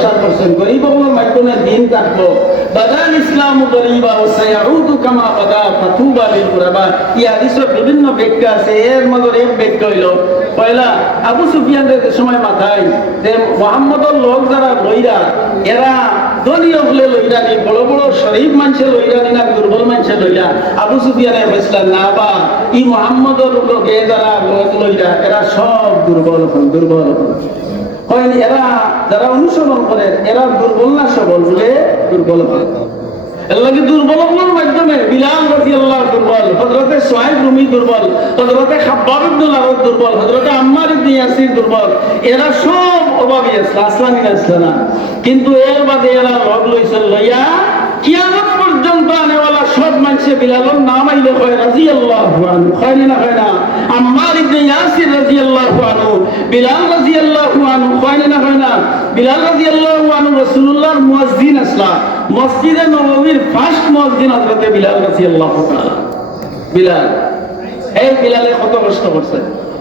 প্রসার করছেন গরিব মাধ্যমে দিন থাকব বাদাল ইসলাম গরিবা ও সায়াউদু কামা বাদা ফাতুবা লিল কুরাবা। এই হাদিসের বিভিন্ন ব্যক্তি আছে, এর মধ্যে এক ব্যক্তি হইল, পয়লা আবু সুফিয়ানের সময় মাথায় যে মোহাম্মদর লোক যারা লইরা, এরা দলীয় বলে লইরা নি, বড় বড় শরীফ মানুষে লইরা নি না দুর্বল মানুষে লইরা, আবু সুফিয়ানের ফেসলা না বা ই মোহাম্মদর লোকে যারা লোক লইরা, এরা সব দুর্বল দুর্বল। এরা যারা অনুসরণ করে, এরা দুর্বল না সবল বলে দুর্বল আসলানি না। কিন্তু এর বাদে এরা লগ লইছে, লইয়া কিয়ামত পর্যন্ত আনেওয়ালা সব মানুষে বিলালর নাম আইলে হয় রাজি আল্লাহ হয় না হয় না। আম্মার ইবনে ইয়াসির রাজি আল্লাহ বিলাল রাজি আল্লাহ হয় না হয় না? বিলাল রাজি আল্লাহ রসুল্লাহর মুয়াজ্জিন আসলা, মসজিদে নববীর ফার্স্ট মসজিদ হজরতে বিলাল রাজি আল্লাহ বিলাল এই বিলালে কত কষ্ট করছে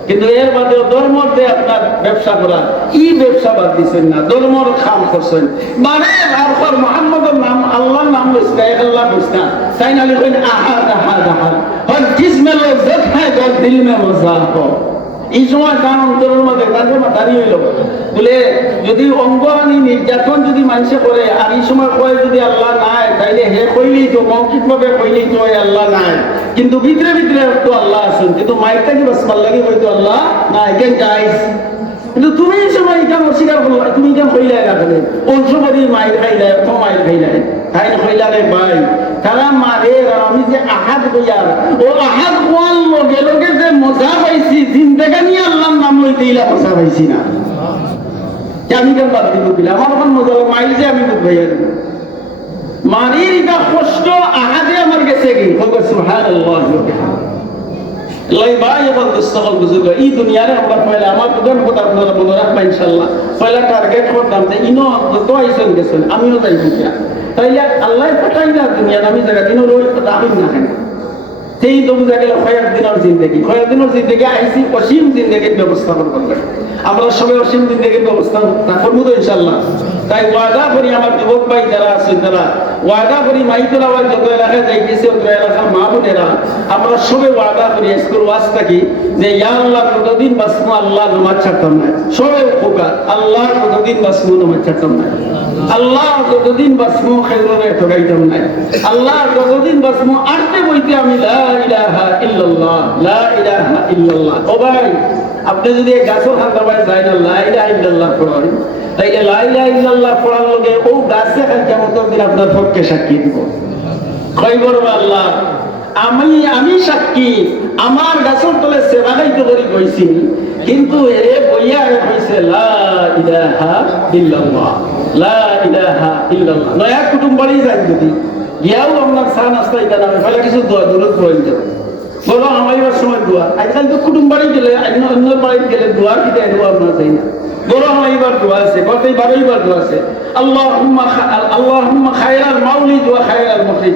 কিন্তু এর বাদেও ধর্মতে আপনার ব্যবসা করা, কি ব্যবসা বাদ দিচ্ছেন না? ধর্মর খাম করছেন। মানে আর মোহাম্মদের নাম, আল্লাহর নাম লইছে এক আল্লাহ বুঝতা তাই না লিখেন আহাদ আহাদ আহাদ হর জিসমে লজ্জত হ্যাঁ গর দিল মে নির্যাতন যদি মানুষে করে, আর এই সময় যদি আল্লাহ নাই, তাইলে হে তো মৌখিক ভাবে তো আল্লাহ নাই। কিন্তু ভিতরে ভিতরে তো আল্লাহ কিন্তু মাইকটা কি বাস লাগে হয়তো আল্লাহ নাই। কেন কিন্তু তুমি অস্বীকার তাই ভাই মারে আর আমি যে আহাদ কইয়ার ও আহাদ কোয়াল লগে লগে যে মজা পাইছি জিন্দেগানি আল্লাহর নাম লইতে ইলা পাইছি না। আমি কেন বাদ দিব বিলা আমার এখন মজা মাইল যে আমি বুঝ ভাইয়া মারির এটা কষ্ট আহাদে আমার গেছে কি? বলবে সুবহানাল্লাহ ইনো আমিও তাই বুঝিয়া তাইলে আল্লাহ দুনিয়ার, আমি জায়গা দিনও রোজ না কেন? সেই তো জায়গা কয়েক দিনের জিন্দগি। কয়েক দিনের জিন্দগি আইসি, অসীম জিন্দগির ব্যবস্থা করবেন আমরা সবাই অসীম জিন্দগির ব্যবস্থা করব তো ইনশাল্লাহ। তাই ওয়াদা করি আমার যুবক ভাই যারা আছে, তারা ওয়াদা করি মাইতরা ওয়াজ যত এলাকায় যাইতেছে, অত এলাকার মা বোনেরা, আমরা সবে ওয়াদা করি স্কুল ওয়াজ থাকি যে, ইয়া আল্লাহ, কতদিন বাসমু আল্লাহ নমাজ ছাড়তাম না। সবে উপকার। আল্লাহ কতদিন বাসমু নমাজ ছাড়তাম না। আল্লাহ যতদিন বাসমু খেলরে ঠকাইতাম না। আল্লাহ যতদিন বাসমু আরতে বইতে আমি, লা ইলাহা ইল্লাল্লাহ, লা ইলাহা ইল্লাল্লাহ। ও ভাই আপনি যদি গাছের হাত দাবায় যায় না লা ইলাহা ইল্লাল্লাহ পড়েন। তাইলে লা ইলাহা ইল্লাল্লাহ পড়ার লগে ও গাছে খান, কেমন দিন আপনার পক্ষে সাক্ষী দিব। খৈবর আল্লাহ, আমি আমি সাক্ষী, আমার গাছের তলে সেবা গাইতে করি কইছি কিন্তু এ বইয়া কইছে, লা ইলাহা ইল্লাল্লাহ, লা ইলাহা ইল্লাল্লাহ। নয়া কুটুম বাড়ি যাই যদি, গিয়াও আপনার চা নাস্তা এটা নামে ফেলে কিছু দোয়া দূরত পড়ে যাবে বলো, আমার সময় দোয়া আজকাল তো কুটুম বাড়ি গেলে অন্য বাড়ি গেলে দোয়া কি দেয় দোয়া আপনার চাই না। বলো, আমার এবার দোয়া আছে গত বারোই বার দোয়া আছে। আল্লাহ আল্লাহ খায়রাল মাউলি দোয়া খায়রাল মুহিদ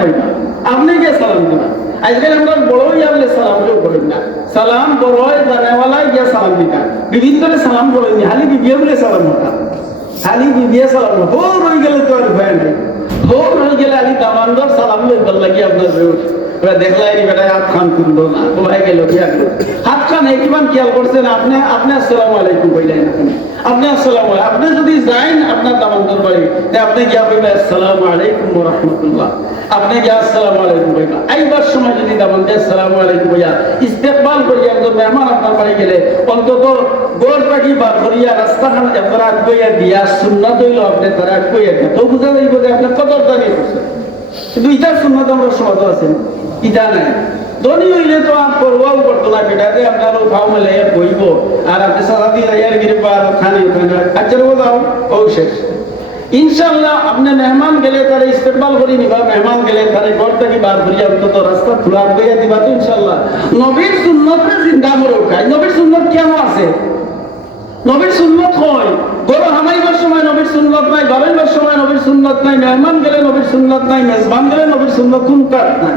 কইবা আপনি কে সালাম দিবেন? আজকাল আমরা বড়ই আপনি সালাম কেউ করেন না। সালাম বড়ই জানেওয়ালাই গিয়া সালাম দিতা বিভিন্ন সালাম করেন হালি বিবিয়া বলে সালাম হতা হালি বিবিয়া সালাম হোর রয়ে গেলে তো আর ভয় নাই। হো হয়ে গেলে আলি তামান্ডর সালাম লাগি আপনার ওরা দেখলাই খান কোথায় গেল খান গেলে, অন্তত গোর পাখি বা করিয়া রাস্তাখান একবার কইয়া দিয়া আপনি তারা কইয়া তো বুঝা যাইব কদর দাঁড়িয়ে কিন্তু ইটার সুন্নাত আমরা সমাজ আছেন ইটা নাই ধনী হইলে তো আর পরোয়াও করতো না বেটা যে আপনার খাও মেলে বইব, আর আপনি সারা দিন আয়ার গিরে পার খানি ওখানে আচ্ছা যাও, ও শেষ। ইনশাল্লাহ আপনি মেহমান গেলে তারা ইস্তেকবাল করি নিবা, মেহমান গেলে তারা ঘর থেকে বার করিয়া অন্তত রাস্তা খোলা করিয়া দিবা তো ইনশাল্লাহ নবীর সুন্নতরে চিন্তা করে খাই নবীর সুন্নত কেমন আছে? নবীর সুন্নত হয় গরু হামাইবার সময় নবীর সুন্নত নাই, বাড়াইবার সময় নবীর সুন্নত নাই, মেহমান গেলে নবীর সুন্নত নাই, মেজবান গেলে নবীর সুন্নত কোন কাট নাই?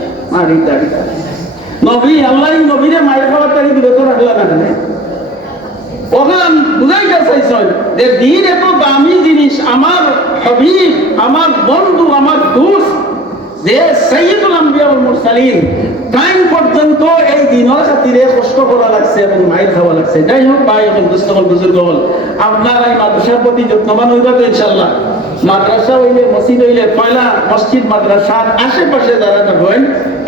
মারি দাগিটা নবী আল্লাহ নবীরে মায়ের খাবার তারি বিরত রাখলা না কেন ওখানে যে দিন এত দামি জিনিস, আমার হবিব, আমার বন্ধু, আমার দোস্ত যে সৈয়দুল আম্বিয়া ওয়াল মুরসালিন, টাইম পর্যন্ত এই দিনের খাতিরে কষ্ট করা লাগছে এবং মায়ের খাওয়া লাগছে। যাই হোক, ভাই, এখন হল, বুজুর্গ হল। আপনারা এই মাদ্রাসার প্রতি যত্নবান হইবা তো ইনশাল্লাহ মাদ্রাসা হইলে, মসজিদ হইলে, পয়লা মসজিদ, মাদ্রাসার আশেপাশে যারা থাকবেন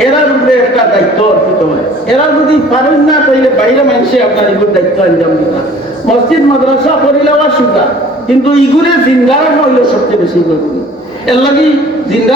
এরার উপরে একটা দায়িত্ব অর্পিত হয়। এরা যদি পারেন না, তাইলে বাইরে মানুষে আপনার এগুলোর দায়িত্ব আঞ্জাম দিতা মসজিদ, মাদ্রাসা করিলে অসুবিধা, কিন্তু ইগুরে জিন্দারা হইলে সবচেয়ে বেশি গুরুত্ব এর লাগি জিন্দা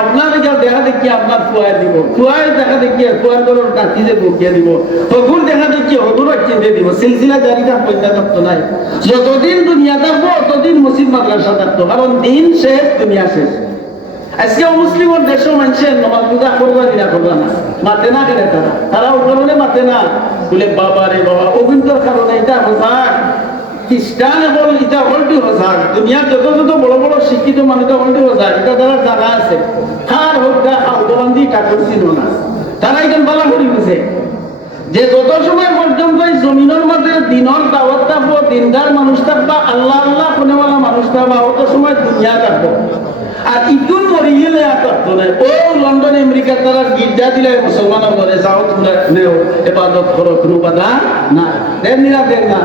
আপনার দেখা দেখি আপনার ফুয়াই দিব। ফুয়াই দেখা দেখি ফুয়ার কাটি যে বকিয়া দিব। হগুর দেখা দেখি হগুর চিনতে দিব। সিলসিলা জারি না থাকতো নাই। যতদিন দুনিয়া থাকব, ততদিন মসজিদ মাদ্রাসা থাকতো। কারণ দিন শেষ, দুনিয়া শেষ। আজকে মুসলিমের দেশও মানুষের নমাজ পূজা করবা দিনা করবা না? মাতে না কেন তারা? তারা ও কারণে মাতে না। বলে, বাবা রে বাবা অভিজ্ঞতার কারণে এটা হোসাক খ্রিস্টান এবং এটা হলটি হোসাক দুনিয়ার যত যত বড় বড় শিক্ষিত মানুষ হলটি হোসাক এটা তারা জানা আছে খার হোক গা হাউদবান্দি কাকুর ছিল না। তারা একজন বালা করি গেছে যে যত সময় পর্যন্ত এই জমিনের মধ্যে দিনের দাওয়াত থাকব, দিনদার মানুষ থাকবা, আল্লাহ আল্লাহ কোনেওয়ালা মানুষ থাকবা, অত সময় দুনিয়া থাকব। আর ইদুন মরি গেলে আর থাকতো না ও লন্ডন আমেরিকা তারা গির্জা দিলে মুসলমান বলে, যাও তোমরা নেও করো, কোনো বাধা না দেন না দেন না।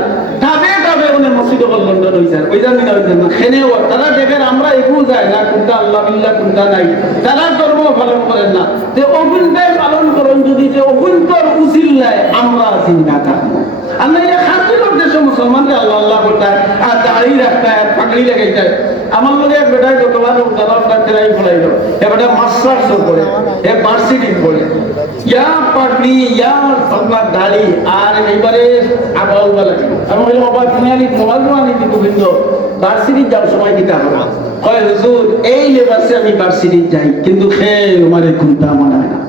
ওনে মসজিদ হল লন্ডন হয়ে যায় ওই জানি না। ওই জানি না খেনেও তারা দেখেন আমরা যায় না, কোনটা আল্লাহ বিল্লাহ, কোনটা নাই। তারা ধর্ম পালন করেন না। যে অগুনটাই পালন করেন, যদি যে অগুনটার উচিল নাই আমরা না থাকব আমরা করতেছে মুসলমানরা আল্লাহ আল্লাহ আর আমার এক বেটায় ফলাইল। এ বেটা মাস্টার্স করে এ ভার্সিটি করে ইয়া ইয়া দাড়ি, আর বলে আমি বললাম বাবা তুমি আনি মোবাইল আনি দিত কিন্তু ভার্সিটি যাওয়ার সময় দিতে হবে কয়, হুজুর, এই লেবাসে আমি ভার্সিটি যাই, কিন্তু খেয়ে আমার ঘুমটা মনে হয় না।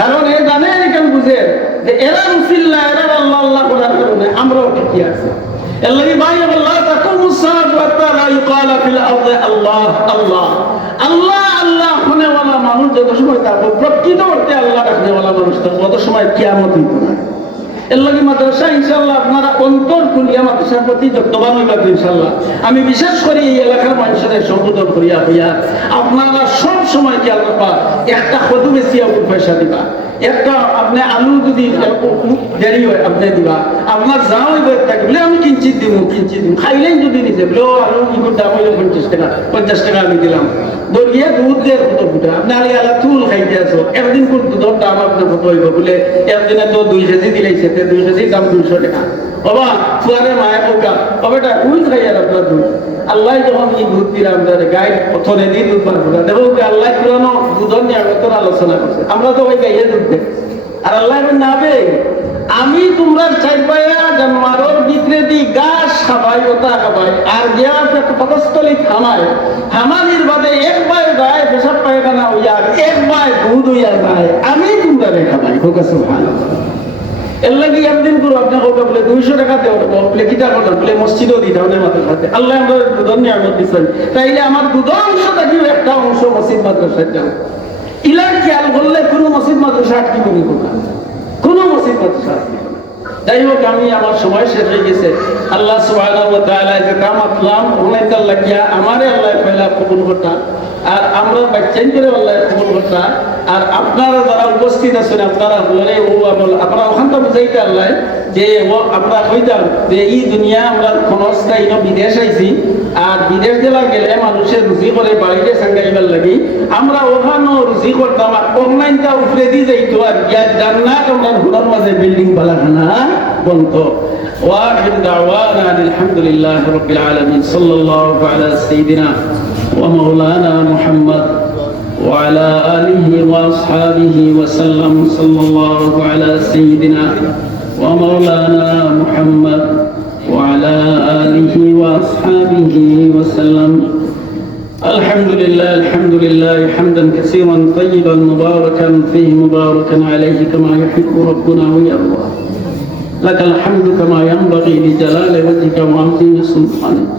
কারণ এ জানে কেন বুঝে? যে এরা রুসিল্লা এরা আল্লাহ আল্লাহ করার কারণে আমরাও ঠিকই আছি। আল্লাহ ভাই আল্লাহ তাকুম মুসাদ ওয়া তাআলা ইউকালা ফিল আরদি আল্লাহ আল্লাহ। আল্লাহ আল্লাহ হনে ওয়ালা মানুষ যত সময় তারপর প্রকৃত অর্থে আল্লাহ রাখনে ওয়ালা মানুষ, তত সময় কিয়ামত হইতো ইনশাল্লাহ আপনারা আমি বিশেষ করে এই এলাকার মানুষের সম্বোধন করিয়া হইয়া আপনারা সব সময় কি আল্লাহ একটা সদু বেশি পয়সা দিবা। একটা আপনি আলু যদি দেরি হয়, আপনি দিবা। আপনার যাও আমি কিঞ্চিত দিব কিঞ্চিত দিব যদি নিজে বলে, ও, আলু দাম হইল পঞ্চাশ টাকা পঞ্চাশ টাকা আমি দিলাম। দুধ দিয়ে কত ফুটা। আপনি আলি আলা চুল খাইতে একদিন কোন দুধর দাম আপনার কত হইব। বলে, একদিনে তো দুই কেজি দিলাইছে তে দুই কেজির দাম দুইশো টাকা। বাবা ফুয়ারে মায়ের পোকা বাবাটা উইল খাই আর আপনার দুধ। আল্লাহ যখন এই দুধ দিলাম আপনার গাই প্রথমে দিয়ে দুধ বার করা দেখো কি আল্লাহ পুরানো দুধর নিয়ামতের আলোচনা করছে। আমরা তো ওই গাইয়ে দুধ দেয় আর আল্লাহ না বে আমি তোমরা চাই পাইয়া জানোয়ারের ভিতরে দি গাছ খাবাই ওটা খাবাই আর গিয়া পথস্থলী থামায় থামানির বাদে এক বাই গায়ে পেশাব পায়খানা হইয়া এক বাই দুধ হইয়া যায় আমি তোমরা রে খাবাই। হোক এর আমরা খেয়াল করলে কোনো মসজিদ মাদ্রাসা আটকি কোনো মসজিদ মাদ্রাসা আটকি হোক, আমি আমার সময় শেষ হয়ে গেছে। আল্লাহ সুবহানাহু ওয়া তাআলা যে কাম আতলাম ওনাই তার লাগিয়া আমারে আল্লাহ পয়লা কবুল করতা। আর আমরা বাচ্চাই করে আল্লাহ কবুল করতা আর আপনারা যারা উপস্থিত আছেন আপনারা বলে ও আমল আপনারা ওখান থেকে বুঝাইতে আল্লাহ যে ও আমরা কইতাম যে এই দুনিয়া আমরা ক্ষণস্থায়ী বিদেশ আইছি আর বিদেশ জেলা গেলে মানুষের রুজি করে বাড়িতে সাঙ্গাইবার লাগি আমরা ওখানেও রুজি করতাম আর অনলাইনটা উপরে দিয়ে যাইতো আর ইয়ার জান্নাত আমরা ঘুরার মাঝে বিল্ডিং বালাখানা বলতো واخر دعوانا ان الحمد لله رب العالمين صلى الله على سيدنا ومولانا محمد وعلى آله وأصحابه وسلم صلى الله على سيدنا ومولانا محمد وعلى آله وأصحابه وسلم. الحمد لله الحمد لله حمدا كثيرا طيبا مباركا فيه مباركا عليه كما يحب ربنا ويرضى. لك الحمد كما ينبغي لجلال وجهك وعظيم سلطانك.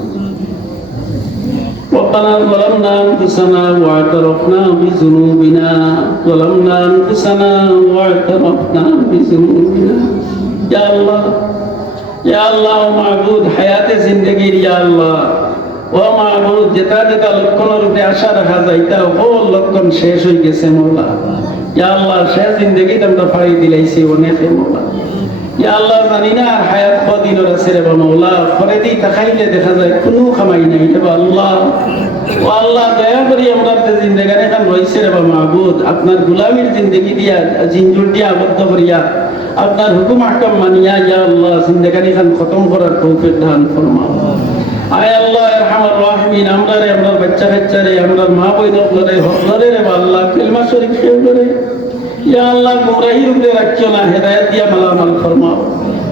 ربنا ظلمنا انفسنا واعترفنا بذنوبنا ظلمنا انفسنا واعترفنا بذنوبنا يا الله ইয়া আল্লাহ ও মাহবুদ হায়াতে জিন্দগির ইয়া আল্লাহ ও মাহবুদ যেটা যেটা লক্ষণের রূপে আশা রাখা যায় তা ও লক্ষণ শেষ হয়ে গেছে মোলা ইয়া আল্লাহ শেষ জিন্দগিতে আমরা ফাড়ি দিলাইছি অনেকে মোলা মৌলা আপনার গুলামির জিন্দগি দিয়া জিঞ্জুর দিয়া আবদ্ধ করিয়া, আপনার হুকুম আহকাম মানিয়া, ইয়া আল্লাহ জিন্দেগানি খান খতম করার তৌফিক দান ফরমাও। আয় আল্লাহ আমরা বাচ্চা কাচ্চা রে, আমরা মা বই রে হকরে রে আল্লাহ, কালিমা শরীফ করে। ইয়া আল্লাহ, গুমরাহি রূপে রাখিও না, হেদায়েত দিয়া ফরমাও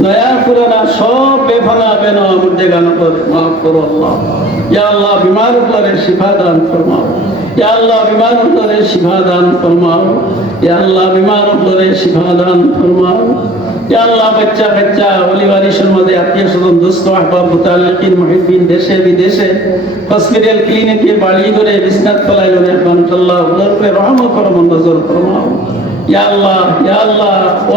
গে নয়া পুরানা সব বেফানা বেনম টেকা নুকুরে মাফ করো আল্লাহ। ইয়া আল্লাহ, বিমার উপরে শিফা দান ফরমাও। ইয়া আল্লাহ, বিমার উপরে শিফা দান ফরমাও। ইয়া আল্লাহ, বিমার উপরে শিফা দান ফরমাও। ইয়া আল্লাহ, বাচ্চা বাচ্চা ওলি ওয়ারিসের মধ্যে আত্মীয় স্বজন, দুস্থ আহবাব মুতালিকিন মুহিব্বিন, দেশে, বিদেশে, হসপিটাল, ক্লিনিকে বাড়ি করে বিছনাত ফলাই করে আল্লাহ ওদের উপরে রহমত করো নজর ফরমাও। ইয়া আল্লাহ ইয়া আল্লাহ, ও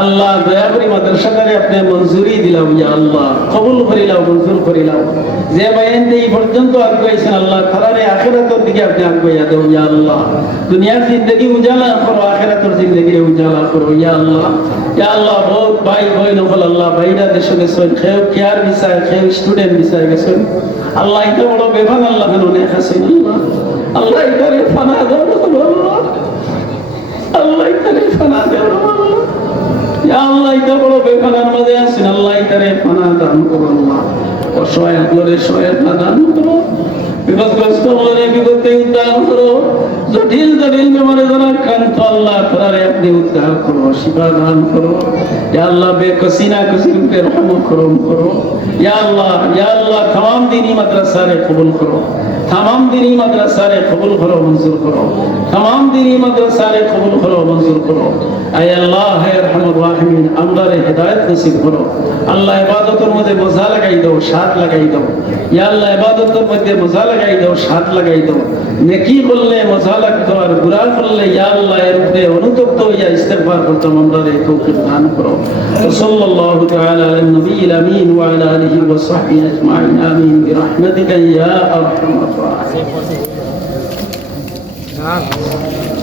আল্লাহ দয়া করে মাদ্রাসাটারে আপনি মঞ্জুরি দিলাম, ইয়া আল্লাহ। কবুল করিলাম, মঞ্জুর করিলাম। যে বাইন এই পর্যন্ত আগুয়াইছেন আল্লাহ তারারে আখিরাতের দিকে আপনি আগুয়াইয়া দেও ইয়া আল্লাহ। দুনিয়ার জিন্দগি উজালা করো, আখিরাতের জিন্দগি উজালা করো, ইয়া আল্লাহ। ইয়া আল্লাহ, বহুত ভাই বই নকল আল্লাহ, ভাইরা দেশে গেছেন খেউ কেয়ার বিষয় খেউ স্টুডেন্ট বিষয় গেছেন। আল্লাহ এটা বড় বেভান আল্লাহ অনেক আছেন আল্লাহ। আল্লাহ এটারে ফানা দেও আল্লাহ আল্লাহ এটারে ফানা দেও আল্লাহ ইয়া আল্লাহ এটা বড় বেফানার মাঝে আছেন আল্লাহ এটারে ফানা দান করো আল্লাহ অসহায় আল্লাহরে সহায়তা দান করো বিপদগ্রস্ত হলে বিপদে উদ্ধার করো জটিল জটিল বেমারে যারা আক্রান্ত আল্লাহ তারারে আপনি উদ্ধার করো শিফা দান করো ইয়া আল্লাহ বেকসি না কসি রূপে রহম করম করো ইয়া আল্লাহ ইয়া আল্লাহ तमाम দিনী মাদ্রাসারে কবুল করো তাম দিনী মাদ্রাসারে কবুল করো, মঞ্জুর করো। তাম দিনী মাদ্রাসারে কবুল করো, মঞ্জুর করো। আয় আল্লাহ, হে রহমুর রাহিমিন আমরারে হেদায়েত নসিব করো। আল্লাহ ইবাদতের মধ্যে মজা লাগাই দাও সাথ লাগাই দাও। ইয়া আল্লাহ ইবাদতের মধ্যে বোঝা লাগাই দাও সাথ লাগাই দাও। নেকি করলে মজা লাগতো আর গুরা বললে ইয়া আল্লাহ এর উপরে অনুতপ্ত হইয়া ইস্তেগফার করতাম আমরারে তৌফিক দান করো। সাল্লাল্লাহু তাআলা আলাল নবী আমিন ওয়া আলা আলিহি ওয়া সাহবিহি আজমাইন। আমিন, বিরহমাতিকা ইয়া আরহামার রাহিমিন